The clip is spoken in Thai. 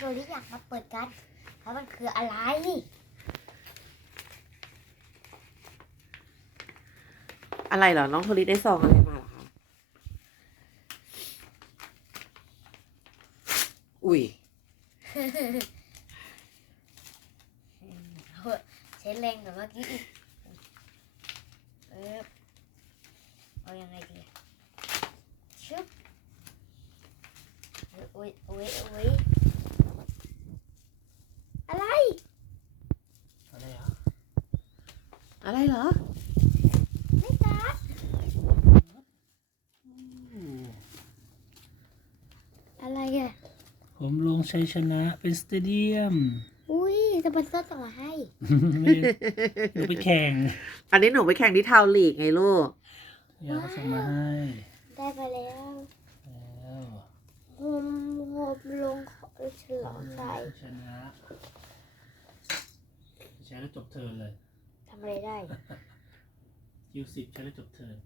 โดริอยากมาเปิดกันแล้วมันคืออะไรอะไรเหรอ น้องโทริได้ซองอะไรมาเหรอคะ อุ้ยใช้แรงแบบเมื่อกี้อีกเออเอายังไงดีชึบโอ้ยโอ้ยโอ้ยอะไร อะไรอะ อะไรเหรอ ไม่กัดอะไรอะ ผมลงชัยชนะเป็นสเตเดียม อุ้ยสปอนเซอร์ส่งมาให้ ไม่ได้หนูไปแข่งอันนี้หนูไปแข่งที่ทาวลีกไงลูก อยากเขาส่งมาให้ได้ไปแล้วแล้วโฮมโฮมลงฉลองใส่ชนะใช้แล้วจบเทิร์นเลย ทำอะไรได้ คิวสิบใช้แล้วจบเทิร์น